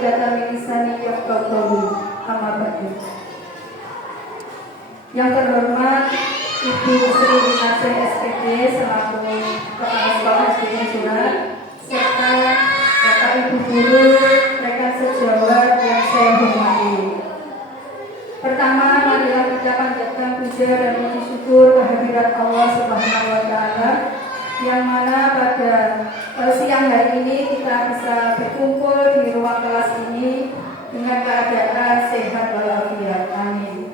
uqdatan min lisani yafqahu qawli. Amma ba'du. Yang terhormat Ibu Sri Winasih SPG selaku Kepala Sekolah SD Surat, serta Bapak Ibu guru, rekan sejawat yang saya hormati. Pertama, marilah kita panjatkan puja dan puji syukur kehadirat Allah Subhanahu wa Ta'ala, yang mana pada siang hari ini kita bisa berkumpul di ruang kelas ini dengan keadaan sehat walafiat. Amin.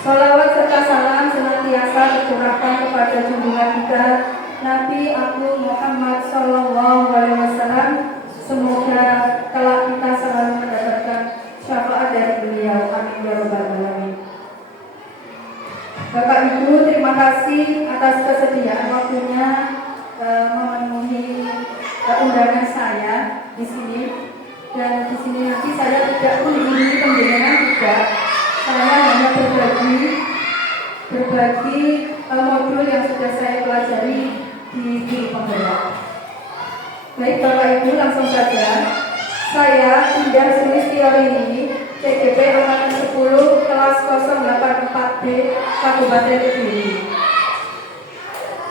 Salawat serta salam senantiasa tercurahkan kepada junjungan kita Nabi Agung Muhammad Sallallahu Alaihi Wasallam. Semoga kelak kita selalu mendapatkan syafaat dari beliau. Amin ya rabbal alamin. Bapak Ibu, terima kasih atas kesediaan waktunya memenuhi undangan saya di sini. Dan di sini nanti saya tidak menghubungi pembinaan juga. Saya hanya berbagi modul yang sudah saya pelajari di penggerak. Baik Bapak Ibu, langsung saja. Saya Indah Sulistiawati ini, CGP Angkatan 10 kelas 084B Kabupaten Kediri.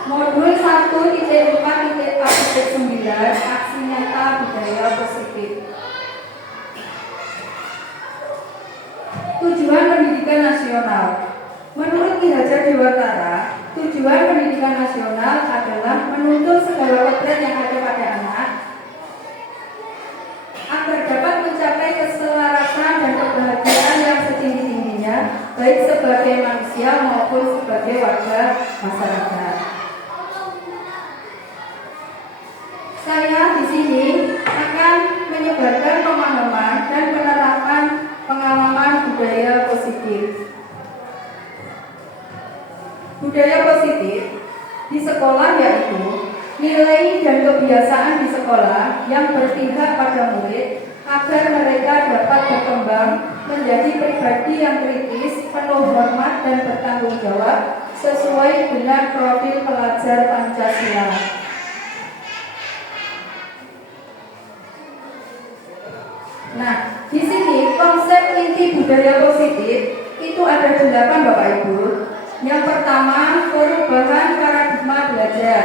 Modul 1.4.A.9 aksi nyata budaya positif. Tujuan pendidikan nasional. Menurut Ki Hajar Dewantara, tujuan pendidikan nasional adalah menuntun segala kodrat yang ada pada anak agar dapat mencapai keselarasan dan kebahagiaan yang setinggi-tingginya, baik sebagai manusia maupun sebagai warga masyarakat. Saya di sini akan menyebarkan pemahaman dan penerapan pengalaman budaya positif. Budaya positif di sekolah yaitu nilai dan kebiasaan di sekolah yang berpihak pada murid agar mereka dapat berkembang menjadi pribadi yang kritis, penuh hormat dan bertanggung jawab sesuai dengan profil pelajar Pancasila. Nah, di sini konsep inti budaya positif itu ada 8 Bapak Ibu. Yang pertama, perubahan paradigma belajar.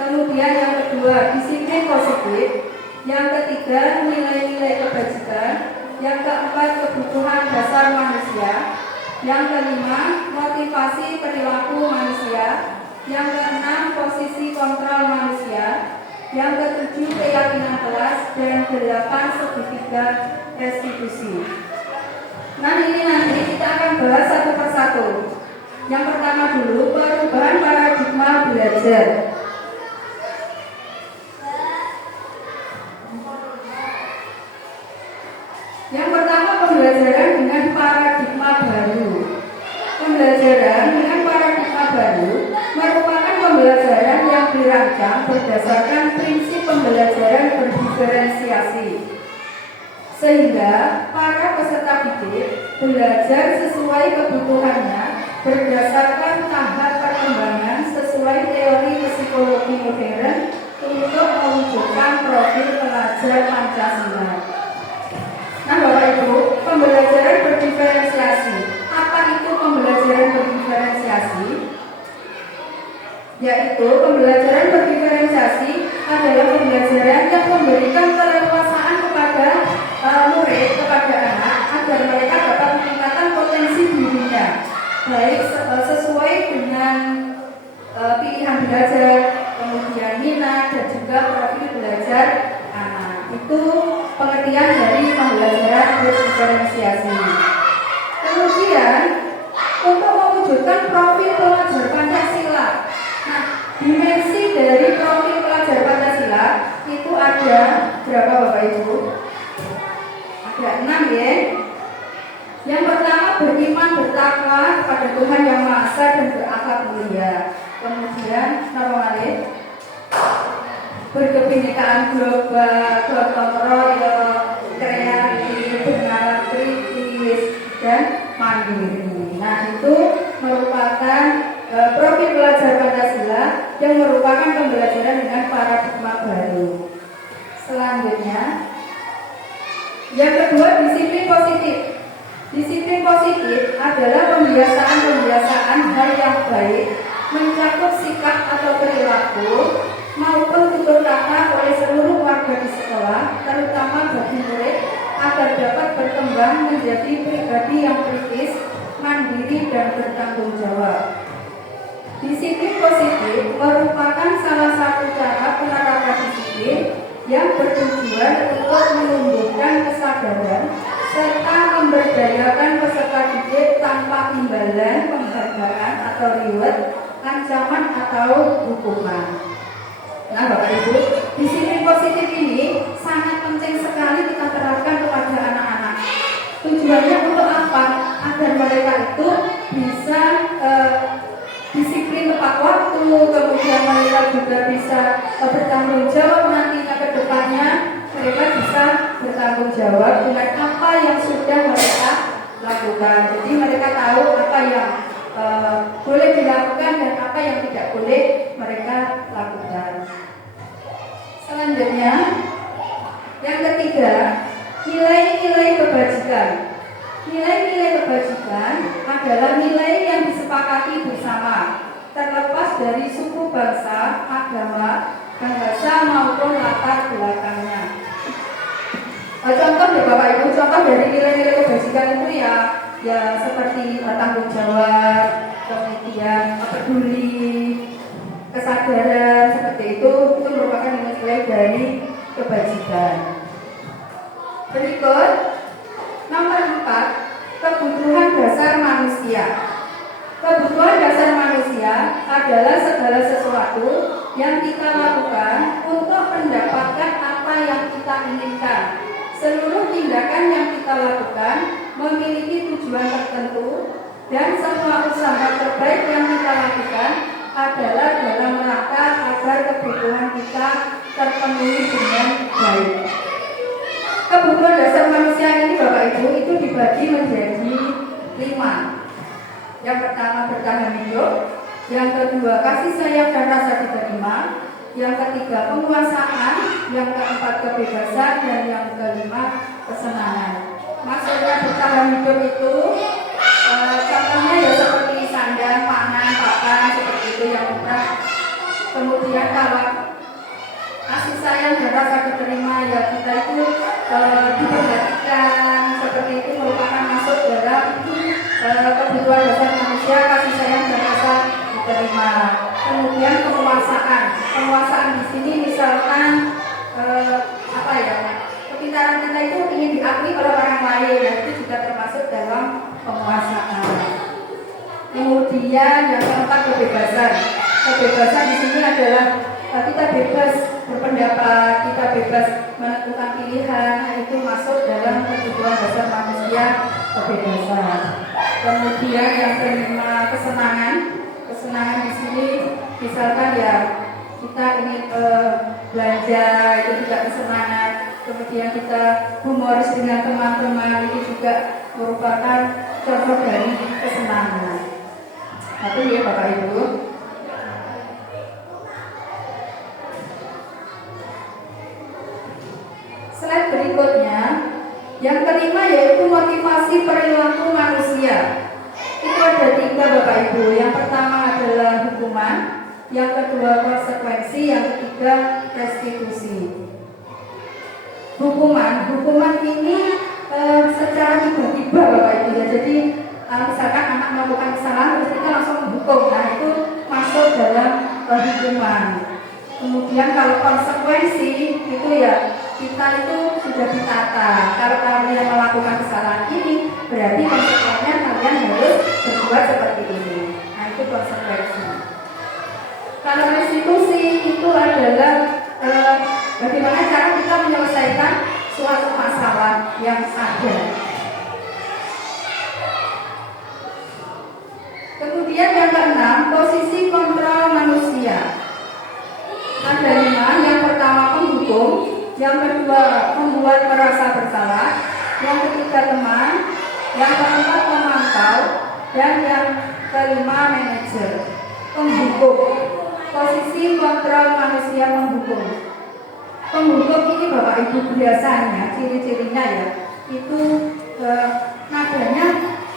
Kemudian yang kedua, disiplin positif. Yang ketiga, nilai-nilai kebajikan. Yang keempat, kebutuhan dasar manusia. Yang kelima, motivasi perilaku manusia. Yang keenam, posisi kontrol manusia. Yang ketujuh, keyakinan kelas. Dan 8, segitiga restitusi. Nah, ini nanti kita akan bahas satu persatu. Yang pertama dulu, perubahan paradigma belajar. Yang pertama, pembelajaran dengan paradigma baru. Pembelajaran dengan paradigma baru merupakan pembelajaran yang dirancang berdasarkan prinsip pembelajaran berdiferensiasi, sehingga para peserta didik belajar sesuai kebutuhannya berdasarkan tahap perkembangan sesuai teori psikologi modern untuk mewujudkan profil pelajar Pancasila. Nah Bapak Ibu, pembelajaran berdiferensiasi. Apa itu pembelajaran berdiferensiasi? Yaitu pembelajaran berdiferensiasi adalah pembelajaran yang memberikan keleluasaan kepada murid, kepada anak, agar mereka dapat meningkatkan potensi dirinya, baik sesuai dengan pilihan belajar, kemudian minat dan juga profil belajar anak. Itu pengertian dari pembelajaran berdiferensiasi. Kemudian untuk mewujudkan profil pelajar Pancasila. Nah, dimensi dari profil pelajar Pancasila itu ada berapa Bapak Ibu? Ada 6 ya. Yang pertama, beriman bertakwa kepada Tuhan Yang Maha Esa dan berakhlak mulia. Kemudian berkebinekaan global, gotong royong, kreatif, bernalar kritis dan mandiri. Nah, itu merupakan profil pelajar Pancasila yang merupakan pembelajaran dengan paradigma baru. Selanjutnya, Yang kedua, disiplin positif. Disiplin positif adalah pembiasaan-pembiasaan hal yang baik mencakup sikap atau perilaku maupun tutur kata oleh seluruh warga di sekolah, terutama bagi murid, agar dapat berkembang menjadi pribadi yang kritis, mandiri, dan bertanggung jawab. Disiplin positif merupakan salah satu cara penerapan disiplin yang bertujuan untuk menumbuhkan kesadaran serta memberdayakan peserta didik tanpa imbalan, penghargaan atau reward, ancaman atau hukuman. Nah, Bapak Ibu, disiplin positif ini sangat penting sekali kita terapkan kepada anak-anak. Tujuannya untuk apa? Agar mereka itu bisa disiplin tepat waktu, kemudian mereka juga bisa bertanggung jawab nantinya ke depannya. Mereka bisa bertanggung jawab dengan apa yang sudah mereka lakukan. Jadi mereka tahu apa yang boleh dilakukan dan apa yang tidak boleh mereka lakukan. Selanjutnya, yang ketiga, nilai-nilai kebajikan. Nilai-nilai kebajikan adalah nilai yang disepakati bersama, terlepas dari suku, bangsa, agama, bahasa maupun latar belakangnya. Contoh ya Bapak Ibu, contoh dari nilai-nilai kebajikan itu ya seperti tanggung jawab, kemudian peduli, kesadaran, seperti itu merupakan nilai-nilai dari kebajikan. Berikut nomor 4, kebutuhan dasar manusia. Kebutuhan dasar manusia adalah segala sesuatu yang kita lakukan untuk mendapatkan apa yang kita inginkan. Seluruh tindakan yang kita lakukan memiliki tujuan tertentu dan semua usaha terbaik yang kita lakukan adalah dalam rangka agar kebutuhan kita terpenuhi dengan baik. Kebutuhan dasar manusia ini Bapak Ibu itu dibagi menjadi 5. Yang pertama bertahan hidup, yang kedua kasih sayang dan rasa diterima, yang ketiga penguasaan, yang keempat kebebasan, dan yang kelima kesenangan. Maksudnya bertahan hidup itu contohnya ya seperti sandang, pangan, papan, seperti itu yang murah. Kemudian kalau kasih sayang dan rasa diterima ya kita itu diperhatikan, seperti itu merupakan masuk dalam kebutuhan dasar manusia, kasih sayang dan rasa diterima. Kemudian penguasaan di sini misalkan kepintaran kita itu ingin diakui oleh orang lain, dan itu juga termasuk dalam penguasaan. Kemudian yang keempat kebebasan. Kebebasan di sini adalah kita bebas berpendapat, kita bebas menentukan pilihan, itu masuk dalam kebutuhan dasar manusia, kebebasan. Kemudian yang kelima kesenangan. Kesenangan di sini misalkan ya kita ingin belanja, itu juga kesenangan. Kemudian kita humoris dengan teman-teman, itu juga merupakan contoh dari kesenangan. Satu ya Bapak Ibu. Slide berikutnya, yang kelima yaitu motivasi perilaku manusia. Itu ada 3 Bapak Ibu. Yang pertama adalah hukuman, yang kedua konsekuensi, yang ketiga restitusi. Hukuman ini secara tiba-tiba Bapak Ibu ya. Jadi misalkan anak melakukan kesalahan terus kita langsung menghukum, nah itu masuk dalam hukuman. Kemudian kalau konsekuensi itu ya kita itu sudah ditata. Kalau kalian melakukan kesalahan ini, berarti konsekuensinya kalian harus berbuat seperti ini. Nah itu konsekuensi. Kalau restitusi itu adalah bagaimana cara kita menyelesaikan suatu masalah yang ada. Kemudian yang keenam, posisi kontrol manusia. Ada 5. Yang pertama penghukum, yang kedua membuat merasa bersalah, yang ketiga teman, yang keempat memantau, dan yang kelima manajer. Penghukum, posisi kontrol manusia penghukum. Penghukum ini Bapak Ibu biasanya ciri-cirinya ya itu nadanya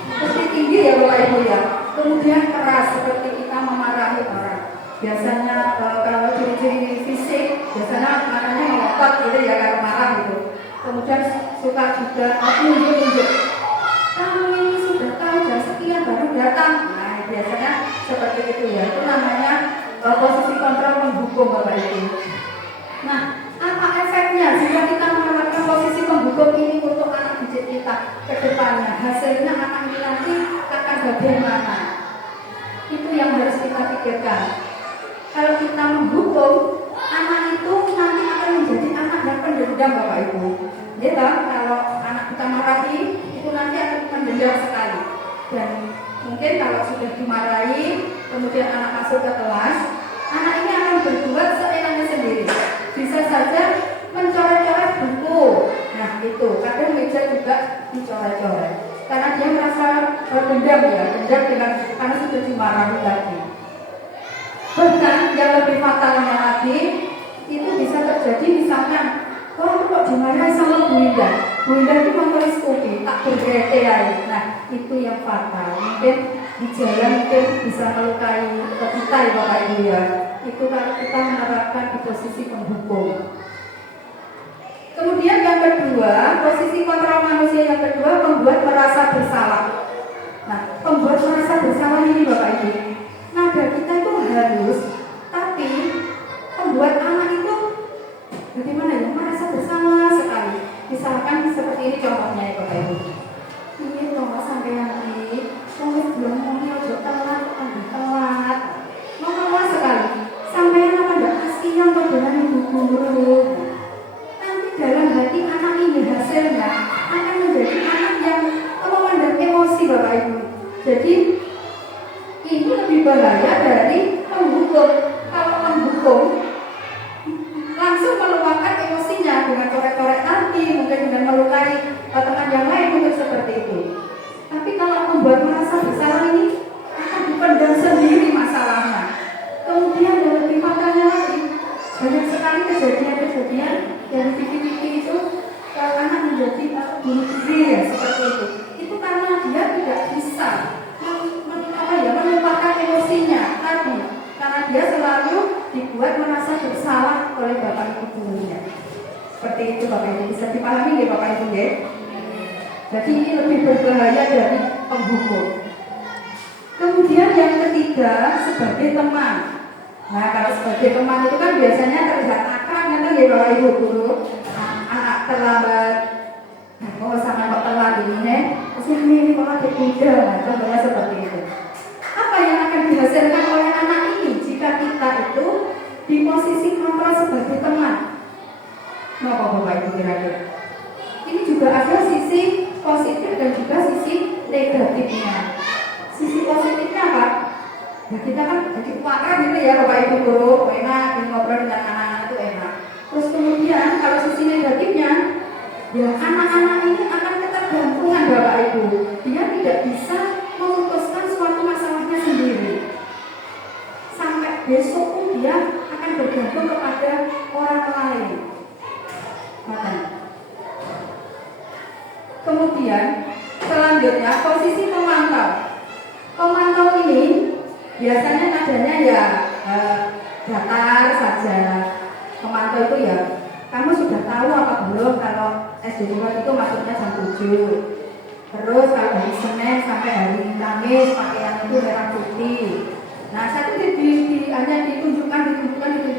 pasti tinggi ya Bapak Ibu ya. Kemudian keras seperti kita memarahi orang. Biasanya kalau ciri-ciri fisik biasanya matanya melotot gitu ya kalau marah gitu. Kemudian suka juga tunjuk-tunjuk. Kamu ini sudah tahu jam sekian baru datang. Nah biasanya seperti itu ya. Itu namanya posisi kontrol menghukum Bapak Ibu. Nah apa efeknya jika kita menerapkan posisi menghukum ini untuk anak didik kita ke depannya? Hasilnya anak ini nanti akan bagaimana? Itu yang harus kita pikirkan. Kalau kita menghukum, anak itu nanti akan menjadi anak yang pendendam Bapak Ibu. Ya kalau anak kita marahi, itu nanti akan pendendam sekali. Dan mungkin kalau sudah dimarahi, kemudian anak masuk ke kelas, anak ini akan berbuat seenaknya sendiri. Bisa saja mencoret-coret buku. Nah itu, kadang meja juga dicoret-coret. Karena dia merasa dendam ya, dendam dengan karena sudah dimarahi tadi. Bahkan yang lebih fatalnya lagi, itu bisa terjadi misalnya, aku kok dimarahi sama Bu Indah. Bu Indah itu motoris kopi, tak bergete aja. Nah itu yang fatal. Mungkin di jalan mungkin bisa melukai kita ya Bapak Ibu ya. Itu kalau kita menerapkan di posisi penghukum. Kemudian yang kedua, posisi kontrol manusia yang kedua membuat merasa bersalah. Nah, membuat merasa bersalah ini Bapak Ibu, nada kita itu halus, tapi membuat anak itu bagaimana ya, merasa bersalah sekali. Misalkan seperti ini contohnya ya Bapak Ibu. Ini loh sampai nanti, belum mau ojo telat, telat. Mau sekali. Sampai anak ada kasihan dengan ibu guru. Dalam hati anak ini hasilnya akan menjadi anak yang memandang emosi Bapak Ibu. Jadi ini lebih bahaya dari penghukum. Kalau penghukum langsung meluapkan emosinya dengan coret-coret nanti, mungkin dengan melukai teman yang lain untuk seperti itu. Tapi kalau membuat merasa bersalah ini akan dipendam sendiri masalahnya. Kemudian yang lebih fatalnya lagi, banyak sekali kejadian-kejadian dari pipi-pipi itu anak menjadi bunuh diri ya seperti itu. Itu karena dia tidak bisa melupakan emosinya tadi, karena dia selalu dibuat merasa bersalah oleh bapak ibu gurunya. Seperti itu Bapak Ibu, bisa dipahami ya Bapak Ibu ya. Jadi ini lebih berbahaya dari penghukum. Kemudian yang ketiga sebagai teman. Nah kalau sebagai teman itu kan biasanya terlihat akrab, nanti ya Bapak Ibu guru, anak terlambat, oh sama kok telat ini, terus ini kok ada kuda, nah contohnya seperti itu. Apa yang akan dihasilkan oleh anak ini jika kita itu di posisi kontrol sebagai teman? Nah Bapak Ibu kira-kira ini juga ada sisi positif dan juga sisi negatifnya. Sisi positifnya apa? Ya kita kan jadi pakar gitu ya Bapak Ibu guru, enak ngobrol dengan anak-anak itu enak. Terus kemudian kalau sisi negatifnya, ya anak-anak ini akan ketergantungan Bapak Ibu. Dia tidak bisa memutuskan suatu masalahnya sendiri. Sampai besok pun dia akan bergantung kepada orang lain. Makanya. Kemudian selanjutnya posisi pemantau. Pemantau ini biasanya nadanya ya datar saja. Pemantau itu ya, kamu sudah tahu apa belum kalau SD Surat itu masuknya jam 7. Terus kalau dari Senin sampai hari Kamis pakaian itu merah putih. Nah satu hanya ditunjukkan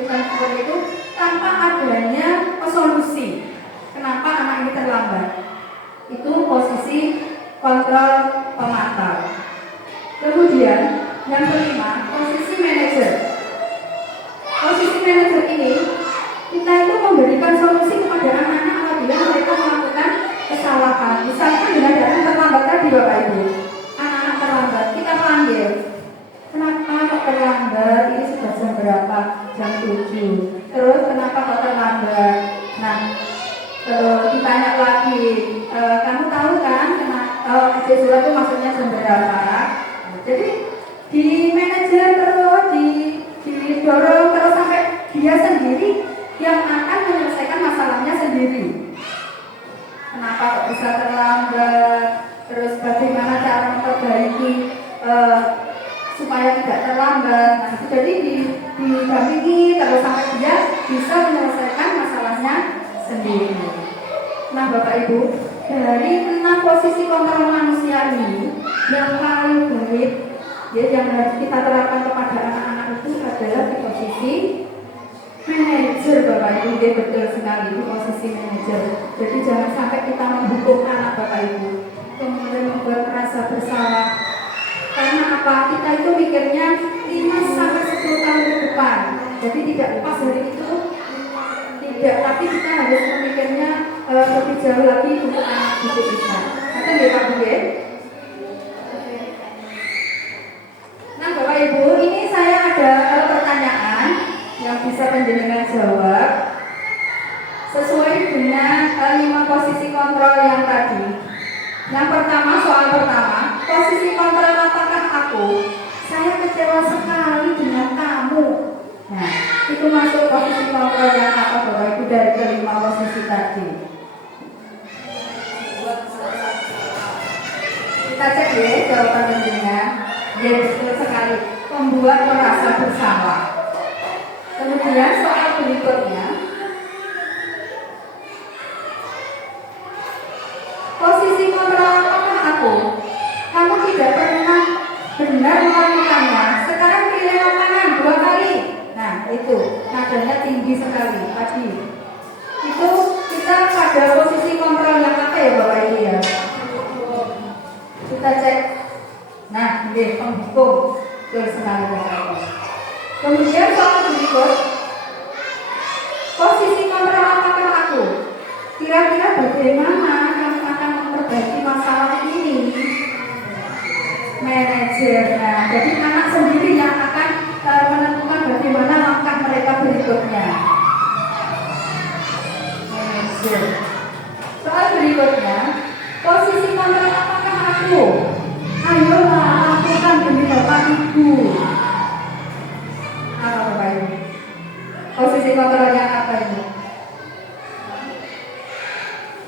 seperti itu tanpa adanya solusi. Kenapa anak ini terlambat? Itu posisi kontrol pemantau. Kemudian yang kelima, posisi manajer. Posisi manajer ini kita itu memberikan solusi kepada anak-anak apabila mereka melakukan kesalahan. Misalkan dengan datang terlambat tadi Bapak Ibu, anak-anak terlambat, kita panggil. Kenapa kok terlambat? Ini sudah jam berapa? Jam 7. Terus kenapa kok terlambat? Nah, ditanya lagi, kamu tahu kan SD Surat itu maksudnya jam berapa? Jadi di manajer terus didorong terus sampai dia sendiri yang akan menyelesaikan masalahnya sendiri. kenapa kok bisa terlambat, terus bagaimana cara memperbaiki supaya tidak terlambat. Nah, jadi didampingi terus sampai dia bisa menyelesaikan masalahnya sendiri. Nah, Bapak Ibu, dari 6 posisi kontrol manusia ini yang paling baik ya, yang harus kita terapkan kepada anak-anak itu adalah di posisi manajer, Bapak Ibu. Dia betul sekali di posisi manajer. Jadi jangan sampai kita menghukum anak, Bapak Ibu, kemudian membuat merasa bersalah. Karena apa? Kita itu mikirnya 5 sampai 10 tahun ke depan. Jadi tidak pas dari itu, tidak, tapi kita harus memikirnya lebih jauh lagi untuk anak hidup kita. Akan ya Pak Bu ya? Nah Bapak Ibu, ini saya ada pertanyaan yang bisa penjenengan jawab sesuai dengan 5 posisi kontrol yang tadi. Yang pertama, soal pertama, posisi kontrol apakah aku? Saya kecewa sekali dengan kamu. Nah, itu masuk posisi kontrol yang apa Bapak Ibu dari kelima posisi tadi? Kita cek ya jawaban penjenengan. Ya betul sekali, membuat merasa bersalah. Kemudian soal berikutnya, posisi kontrol apakah aku? Kamu tidak pernah benar melakukannya. Sekarang pilih lapangan 2 kali. Nah itu nadanya tinggi sekali tadi. Itu kita pada posisi kontrol yang apa ya Bapak Ibu ya? Kita cek. Nah ini penghukum betul sekali Bapak Ibu. Kemudian soal berikut, posisi kontrol apakah aku? Kira-kira bagaimana kamu akan memperbaiki masalah ini? Manajer. Nah, jadi anak sendiri yang akan menentukan bagaimana langkah mereka berikutnya. Manajer. Soal berikutnya, posisi kontrol apakah aku? Ayolah lakukan demi Bapak Ibu. Apa Bapak Ibu? Posisi kontrolnya apa ini?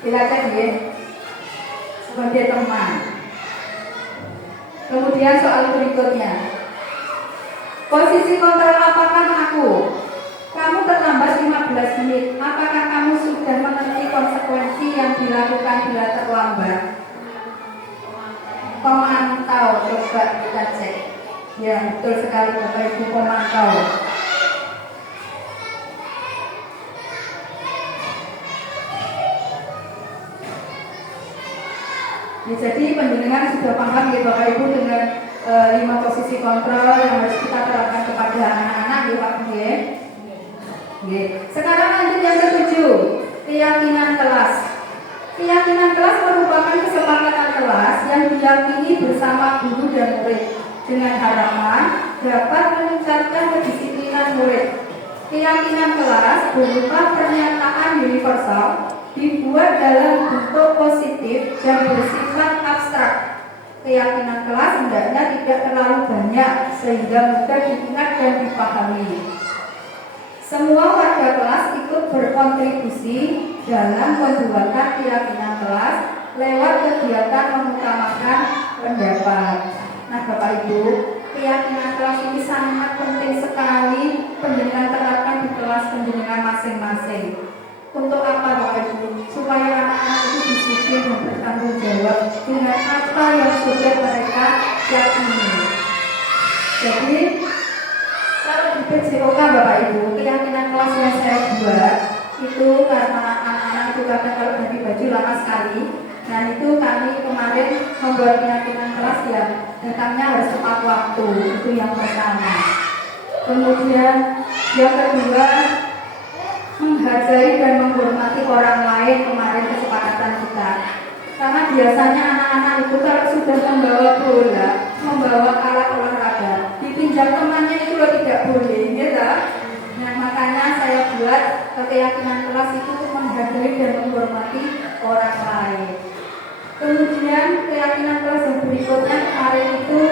Silakan ya, sebagai teman. Kemudian soal berikutnya, posisi kontrol apakah aku? Kamu terlambat 15 menit. Apakah kamu sudah mengerti konsekuensi yang dilakukan bila terlambat? Pemantau, coba kita cek. Ya betul sekali Bapak Ibu, pemantau. Ya, jadi penjenengan sudah paham ya Bapak Ibu dengan 5 posisi kontrol yang harus kita terapkan kepada anak-anak ya Pak Bu ya. Sekarang lanjut yang ke-7, keyakinan kelas. Keyakinan kelas merupakan kesepakatan kelas yang diyakini bersama guru dan murid dengan harapan dapat meningkatkan kedisiplinan murid. Keyakinan kelas berupa pernyataan universal dibuat dalam bentuk positif dan bersifat abstrak. Keyakinan kelas hendaknya tidak terlalu banyak sehingga mudah diingat dan dipahami. Semua warga kelas ikut berkontribusi dalam pembuatan keyakinan kelas lewat kegiatan mengutamakan pendapat. Nah Bapak Ibu, keyakinan kelas ini sangat penting sekali penjenengan terapkan di kelas penjenengan masing-masing. Untuk apa Bapak Ibu? Supaya anak-anak itu disiplin dan bertanggung jawab dengan apa yang sudah mereka yakini. Jadi kalau di PJOK Bapak Ibu, keyakinan kelas yang saya buat itu karena anak-anak itu kadang kalau ganti baju lama sekali. Nah itu kami kemarin membuat keyakinan kelas yang datangnya harus tepat waktu. Itu yang pertama. Kemudian yang kedua, menghargai dan menghormati orang lain. Kemarin kesepakatan kita, karena biasanya anak-anak itu kalau sudah membawa bola, membawa alat olahraga, dipinjam temannya itu tidak boleh gitu. Nah makanya saya buat keyakinan kelas itu menghargai dan menghormati orang lain. Kemudian keyakinan kelas yang berikutnya kemarin itu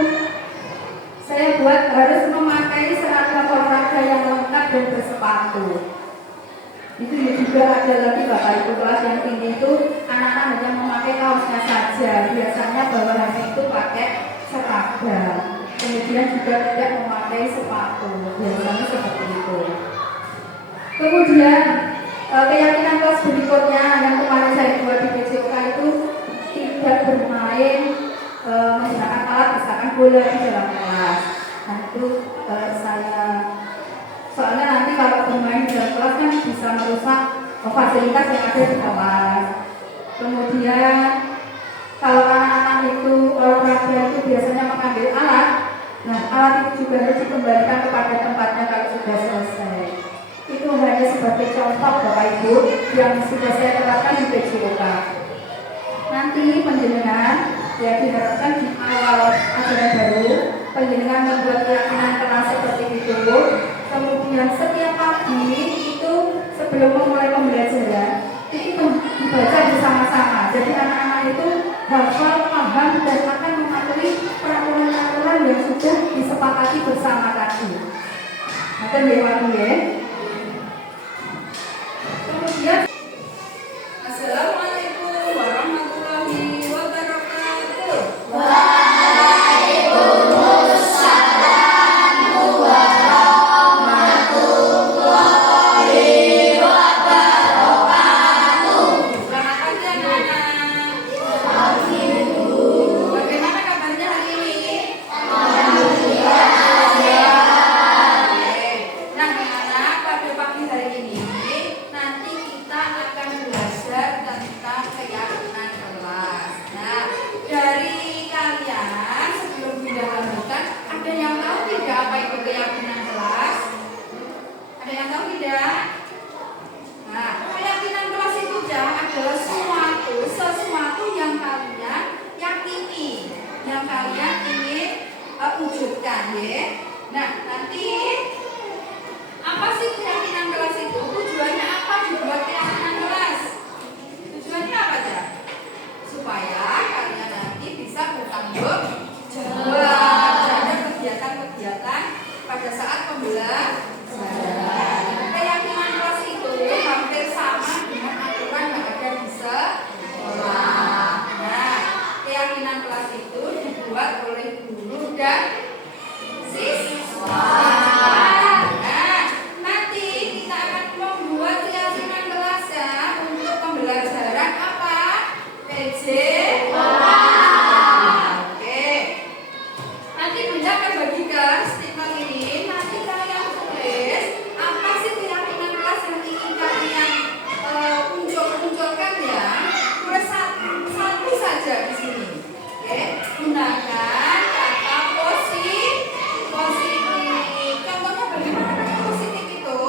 saya buat harus memakai seragam olahraga yang lengkap dan bersepatu. Itu juga ada lagi Bapak Ibu, kelas yang tinggi itu anak-anak hanya memakai kaosnya saja. Biasanya bawahannya itu pakai seragam. Kemudian juga tidak memakai sepatu. Biasanya seperti itu. Kemudian keyakinan kelas berikutnya yang kemarin saya buat di PJK itu tidak bermain menggunakan alat misalkan bola di dalam kelas. Nah itu saya soalnya nanti kalau bermain di dalam kelas kan bisa merusak fasilitas yang ada di kelas. Kemudian kalau anak-anak itu olahraga itu biasanya mengambil alat, nah alat itu juga harus dikembalikan kepada tempatnya kalau sudah selesai. Itu hanya sebagai contoh Bapak Ibu yang sudah saya terapkan di PJOK. Nanti penjenengan ya diharapkan di awal ajaran baru penjenengan membuat keyakinan kelas seperti itu. Kemudian setiap pagi itu sebelum memulai pembelajaran itu dibaca bersama-sama. Jadi anak-anak itu hafal, paham dan akan mematuhi peraturan-peraturan yang sudah disepakati bersama tadi. Nah, ya. Kemudian Assalamualaikum warahmatullahi wabarakatuh. Waalaikumsalam warahmatullahi wabarakatuh. Selamat pagi anak-anak. Bagaimana kabarnya hari ini? Alhamdulillah. Nah anak-anak, pada pagi hari ini nanti kita akan belajar tentang keyakinan kelas. Nah, dari kalian sebelum kita lanjutkan, ada yang tahu tidak apa itu keyakinan kelas? Ada yang tahu tidak? Nah, keyakinan kelas itu adalah sesuatu yang kalian yakini, yang kalian ingin wujudkan, ya. Nah, nanti apa sih keyakinan kelas itu? Tujuannya apa dibuat keyakinan kelas? Tujuannya apa aja? Supaya kalian nanti bisa bertanggung jawab terhadap kegiatan-kegiatan pada saat pembelajaran. Keyakinan kelas itu hampir sama dengan aturan yang ada di sekolah. Nah, keyakinan kelas itu dibuat oleh guru dan siswa. Gunakan kata positif. Contohnya bagaimana kata positif itu?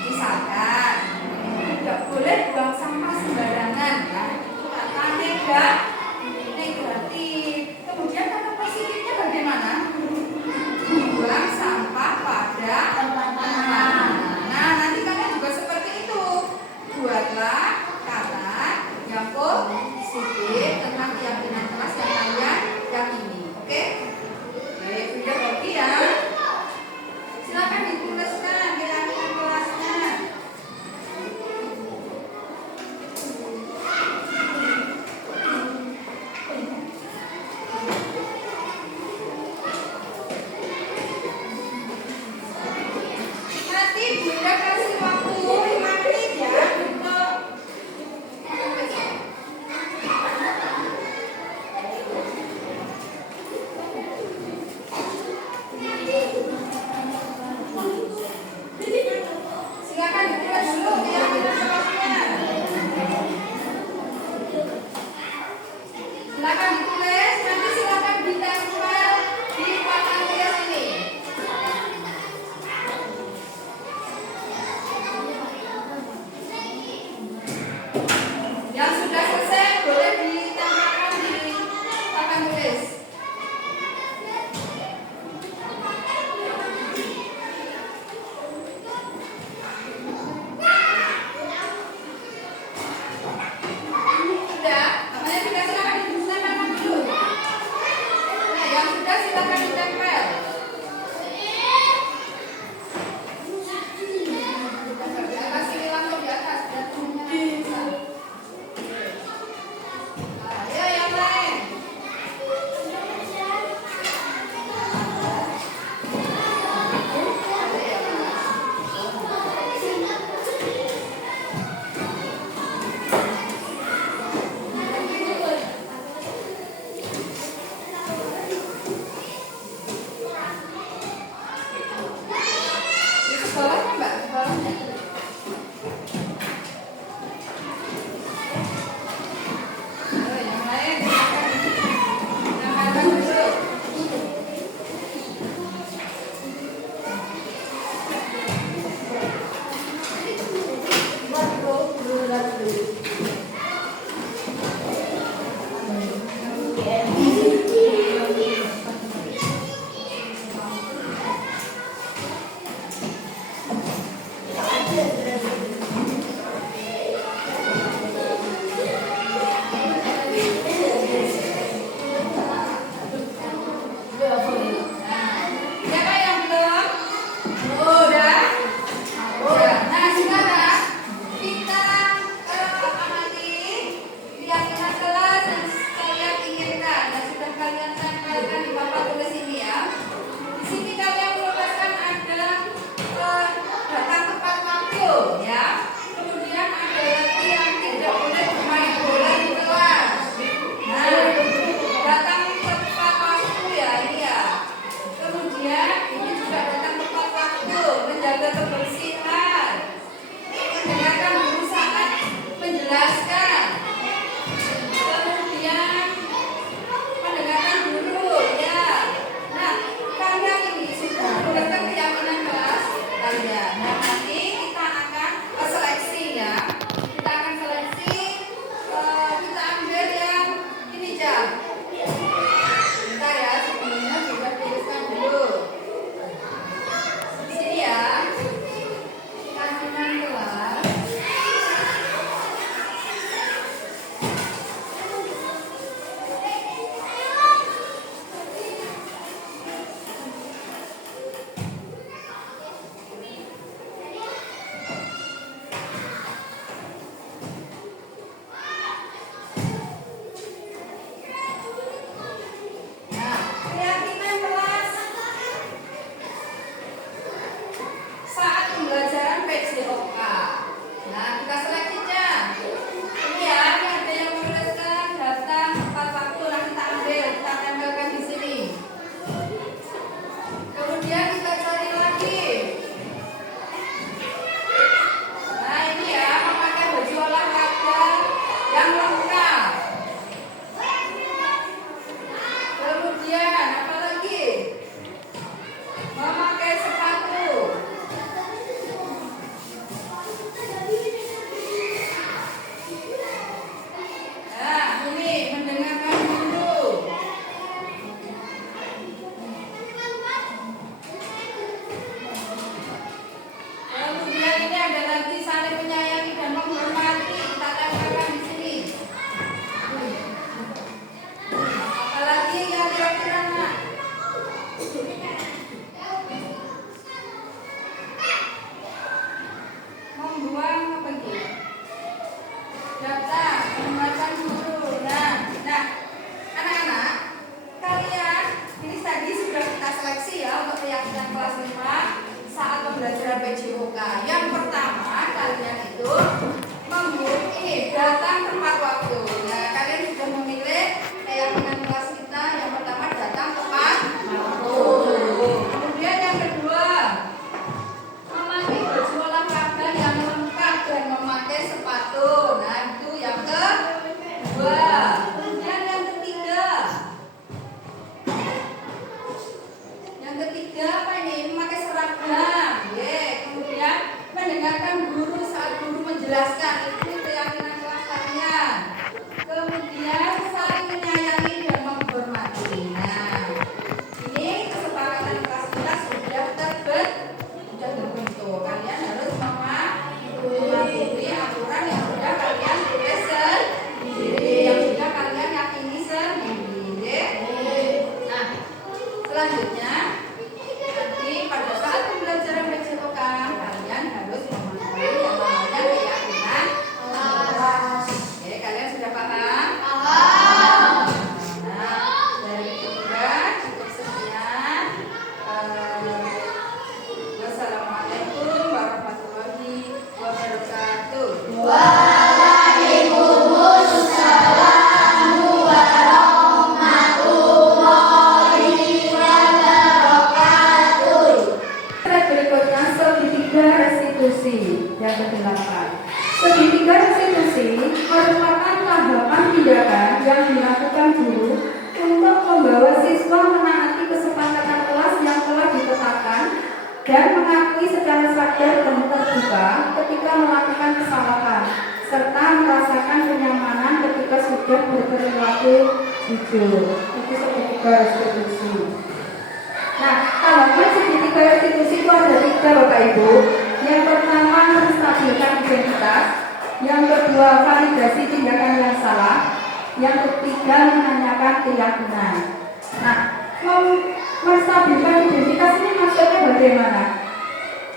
Misalkan tidak boleh buang sampah sembarangan, ya. Itu kata negatif. Kemudian kata positifnya bagaimana? Buang sampah pada tempat. Nah, nanti kalian juga seperti itu. Buatlah kata yang positif tentang keyakinan kelas yang kalian yakini. Oke? Baik, sudah oke ya. Silakan dituliskan keyakinan kelasnya. dan mengakui secara sadar dan terbuka ketika melakukan kesalahan, serta merasakan kenyamanan ketika sudah berperilaku jujur. Itu segitiga restitusi. Nah, tahapan segitiga restitusi itu ada 3 Bapak Ibu. Yang pertama menstabilkan identitas, yang kedua validasi tindakan yang salah, yang ketiga menanyakan keyakinan. Nah, menstabilkan identitas ini maksudnya bagaimana?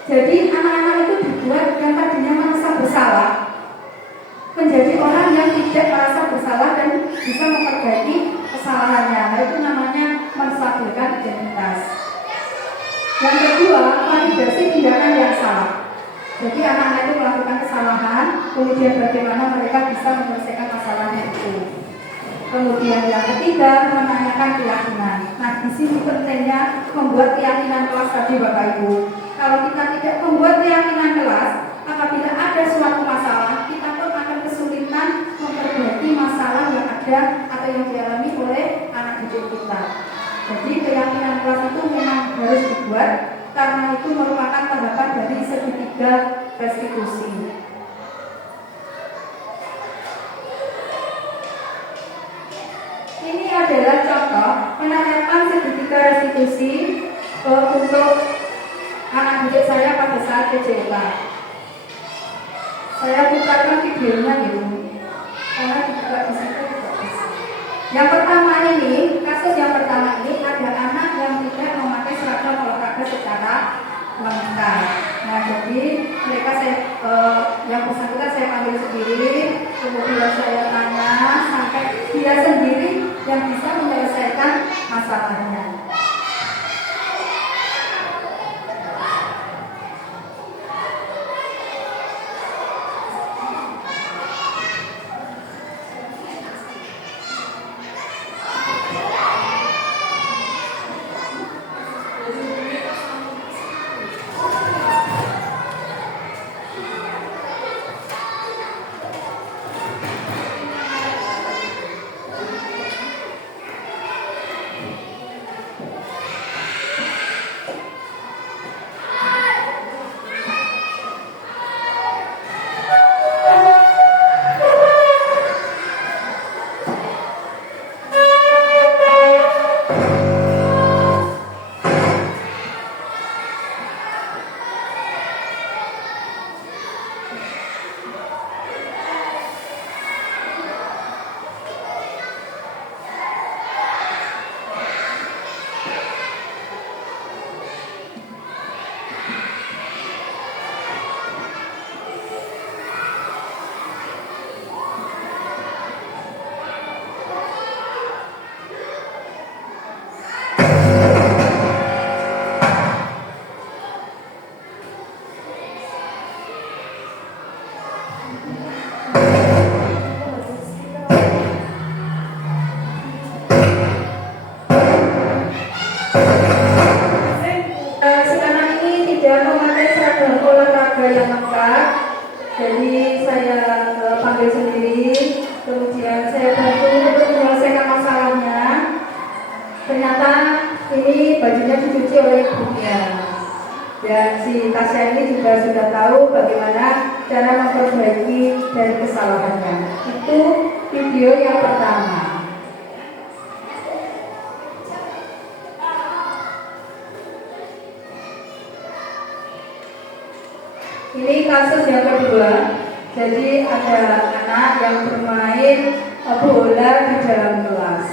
Jadi anak-anak itu dibuat yang tadinya merasa bersalah menjadi orang yang tidak merasa bersalah dan bisa memperbaiki kesalahannya. Nah, itu namanya menstabilkan identitas. Yang kedua, validasi tindakan yang salah. Jadi anak-anak itu melakukan kesalahan, kemudian bagaimana mereka bisa menyelesaikan masalahnya itu. Kemudian yang ketiga, menanyakan keyakinan. Nah, di sini pentingnya membuat keyakinan kelas tadi Bapak Ibu. Kalau kita tidak membuat keyakinan kelas, apabila ada suatu masalah, kita pun akan kesulitan memperbaiki masalah yang ada atau yang dialami oleh anak didik kita. Jadi keyakinan kelas itu memang harus dibuat karena itu merupakan tahapan dari segitiga restitusi. Ini adalah contoh penerapan segitiga restitusi untuk anak didik saya pada saat PJK. Saya putarkan videonya gitu, karena tidak bisa. Yang pertama ini, kasus yang pertama ini ada anak yang tidak memakai seragam olahraga secara lengkap. Nah, jadi mereka yang bersangkutan saya panggil sendiri, kemudian saya tanya sampai dia sendiri yang bisa menyelesaikan masalahnya. Dan si Tasya ini juga sudah tahu bagaimana cara memperbaiki dari kesalahannya. Itu video yang pertama. Ini kasus yang kedua. Jadi ada anak yang bermain bola di dalam kelas.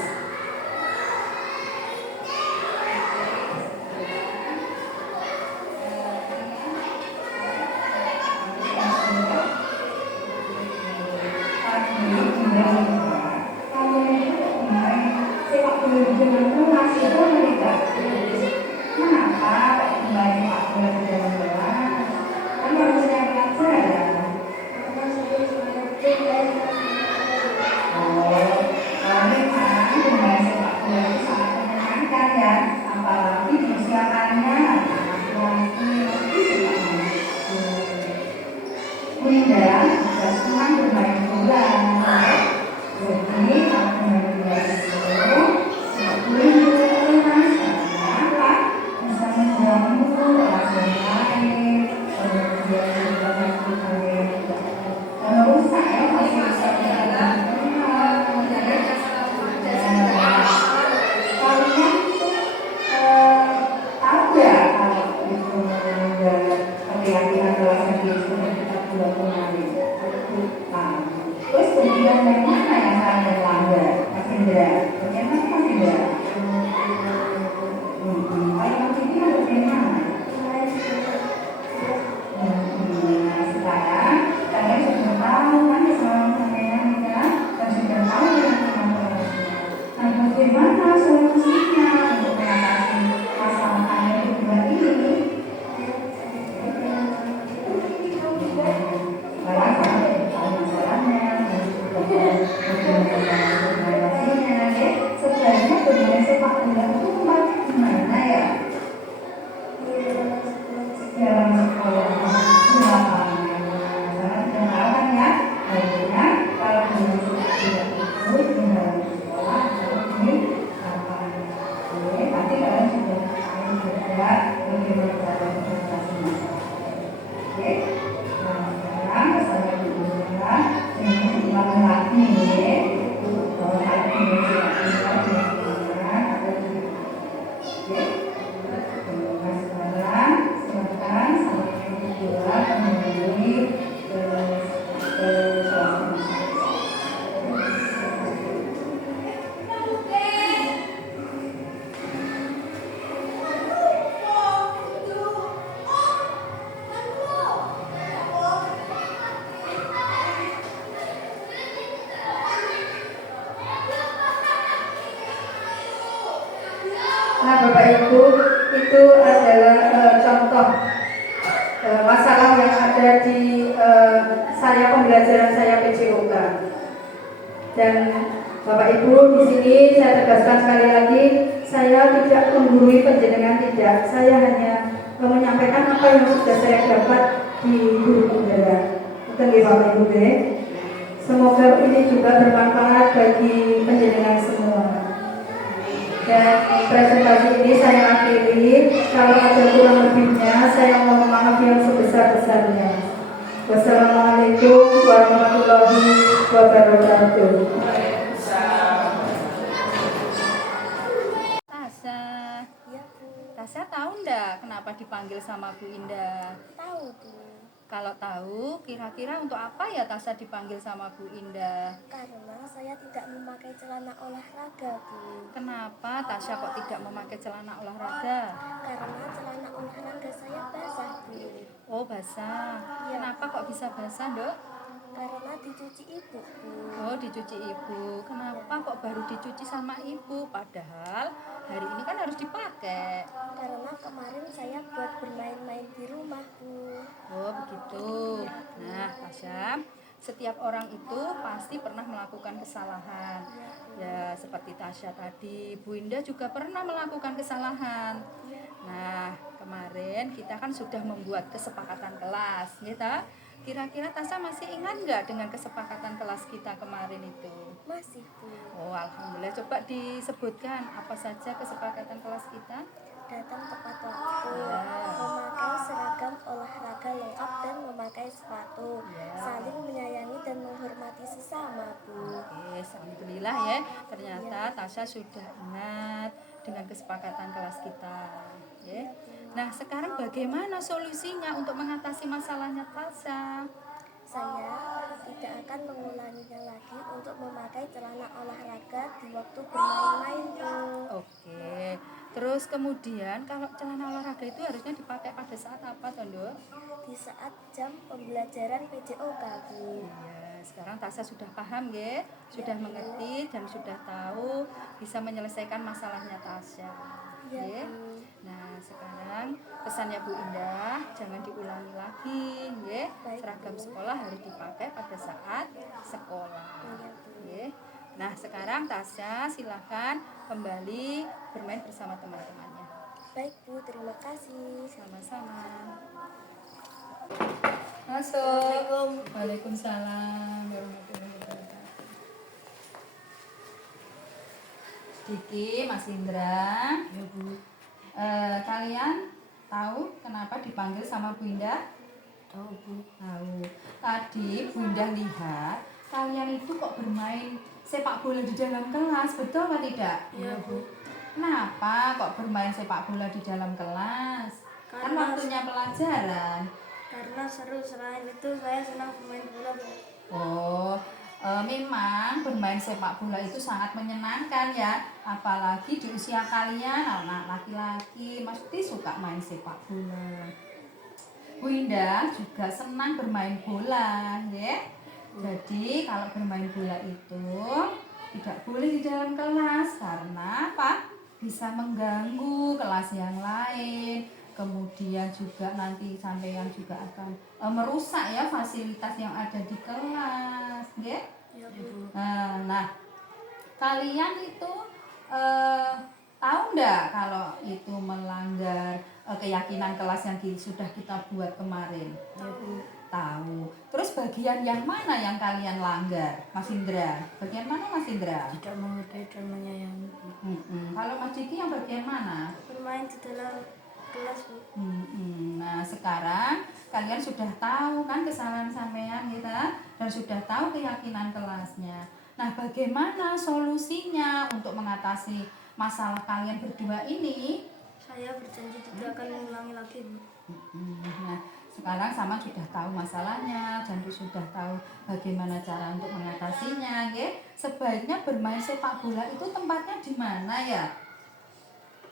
Nah, Bapak Ibu, itu adalah contoh masalah yang ada di saya pembelajaran saya PJOK. Dan Bapak Ibu, di sini saya tegaskan sekali lagi, saya tidak menggurui penjenengan, tidak. Saya hanya menyampaikan apa yang sudah saya dapat di guru pembela. Betul ya Bapak Ibu? Semoga ini juga bermanfaat bagi penjenengan semua. Dan presentasi ini saya akhiri. Kalau ada kurang lebihnya, saya mohon maaf yang sebesar-besarnya. Wassalamualaikum warahmatullahi wabarakatuh. Tasya, Iya Bu. Tasya tahu ndak kenapa dipanggil sama Bu Indah? Tahu Bu. Kalau tahu, kira-kira untuk apa ya Tasya dipanggil sama Bu Indah? Karena saya tidak memakai celana olahraga Bu. Kenapa Tasya kok tidak memakai celana olahraga? Karena celana olahraga saya basah Bu. Oh basah. Kenapa kok bisa basah dok? Karena dicuci ibu Bu. Oh dicuci ibu. Kenapa kok baru dicuci sama ibu? Padahal hari ini kan harus dipakai. Karena kemarin saya buat bermain-main di rumah Bu. Oh begitu. Nah Tasya, setiap orang itu pasti pernah melakukan kesalahan. Ya seperti Tasya tadi, Bu Indah juga pernah melakukan kesalahan. Nah kemarin kita kan sudah membuat kesepakatan kelas, ya. Kira-kira Tasya masih ingat nggak dengan kesepakatan kelas kita kemarin itu? Masih Bu. Oh alhamdulillah. Coba disebutkan apa saja kesepakatan kelas kita? Datang tepat waktu, memakai seragam olahraga lengkap dan memakai sepatu, saling menyayangi dan menghormati sesama Bu. Oke, alhamdulillah ya. Ternyata Tasya sudah ingat dengan kesepakatan kelas kita. Ya. Nah, sekarang bagaimana solusinya untuk mengatasi masalahnya Tasya? Saya tidak akan mengulanginya lagi untuk memakai celana olahraga di waktu bermain-main Bu. Oke. Terus kemudian kalau celana olahraga itu harusnya dipakai pada saat apa, Tondo? Di saat jam pembelajaran PJOK Bu. Iya, sekarang Tasya sudah paham ya, sudah mengerti dan sudah tahu bisa menyelesaikan masalahnya Tasya. Iya Ya. Bu. Nah, sekarang pesannya Bu Indah jangan diulangi lagi, ya. Baik, Seragam Bu. sekolah harus dipakai pada saat sekolah. Iya Bu. Ya. Nah, sekarang Tasya silahkan kembali bermain bersama teman-temannya. Baik Bu, terima kasih. Sama-sama. Masuk. Waalaikumsalam warahmatullahi wabarakatuh. Diki, Mas Indra. Ya Bu. Kalian tahu kenapa dipanggil sama Bu Indah? Tahu Bu. Tahu. Tadi Bu Indah lihat kalian itu kok bermain sepak bola di dalam kelas, betul atau tidak? Iya Bu. Kenapa kok bermain sepak bola di dalam kelas? Kan Karena- waktunya pelajaran. Karena seru, selain itu saya senang bermain bola Bu. Oh, memang bermain sepak bola itu sangat menyenangkan ya. Apalagi di usia kalian, anak laki-laki pasti suka main sepak bola. Bu Indah juga senang bermain bola, ya. Jadi kalau bermain bola itu tidak boleh di dalam kelas karena apa? Bisa mengganggu kelas yang lain. Kemudian juga nanti sampean juga akan merusak ya fasilitas yang ada di kelas, ya. Ya Bu. Nah, kalian itu tahu nggak kalau itu melanggar keyakinan kelas yang sudah kita buat kemarin? Ya Bu. Tahu. Terus bagian yang mana yang kalian langgar, Mas Indra? Bagian mana Mas Indra? Tidak menghargai dan menyayangi Bu. Kalau Mas Diki yang bagian mana? Bermain di dalam kelas Bu. Nah sekarang kalian sudah tahu kan kesalahan sampean kita dan sudah tahu keyakinan kelasnya. Nah bagaimana solusinya untuk mengatasi masalah kalian berdua ini? Saya berjanji tidak akan mengulangi lagi Bu. Nah sekarang sama sudah tahu masalahnya dan sudah tahu bagaimana cara untuk mengatasinya, ya. Sebaiknya bermain sepak bola itu tempatnya di mana ya?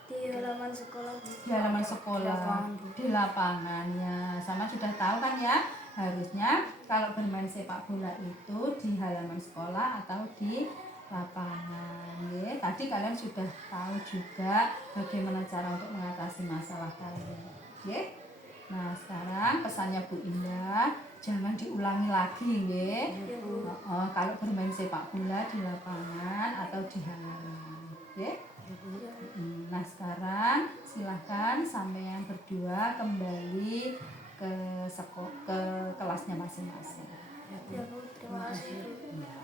Di halaman sekolah Bu. Di halaman sekolah, Lapangan, Bu. di lapangannya. Sama sudah tahu kan ya, harusnya kalau bermain sepak bola itu di halaman sekolah atau di lapangan, ya. tadi kalian sudah tahu juga bagaimana cara untuk mengatasi masalah kalian. Oke? Nah, sekarang pesannya Bu Indah, jangan diulangi lagi, nggih. Kalau bermain sepak bola di lapangan atau di halaman. Oke? Nah, sekarang silahkan sampean berdua kembali ke kelasnya masing-masing. Ya Bu, terima kasih Bu. Ya.